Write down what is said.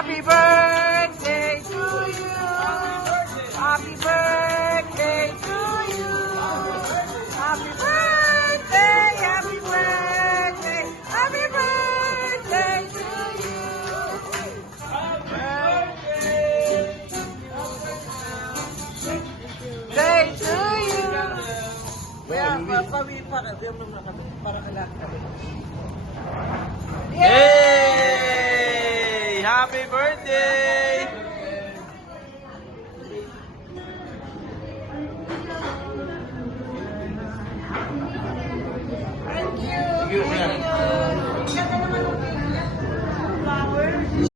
Happy birthday to you. Happy birthday to you. Happy birthday, happy birthday, happy birthday to you. Birthday to you. Yay! Happy birthday! Thank you.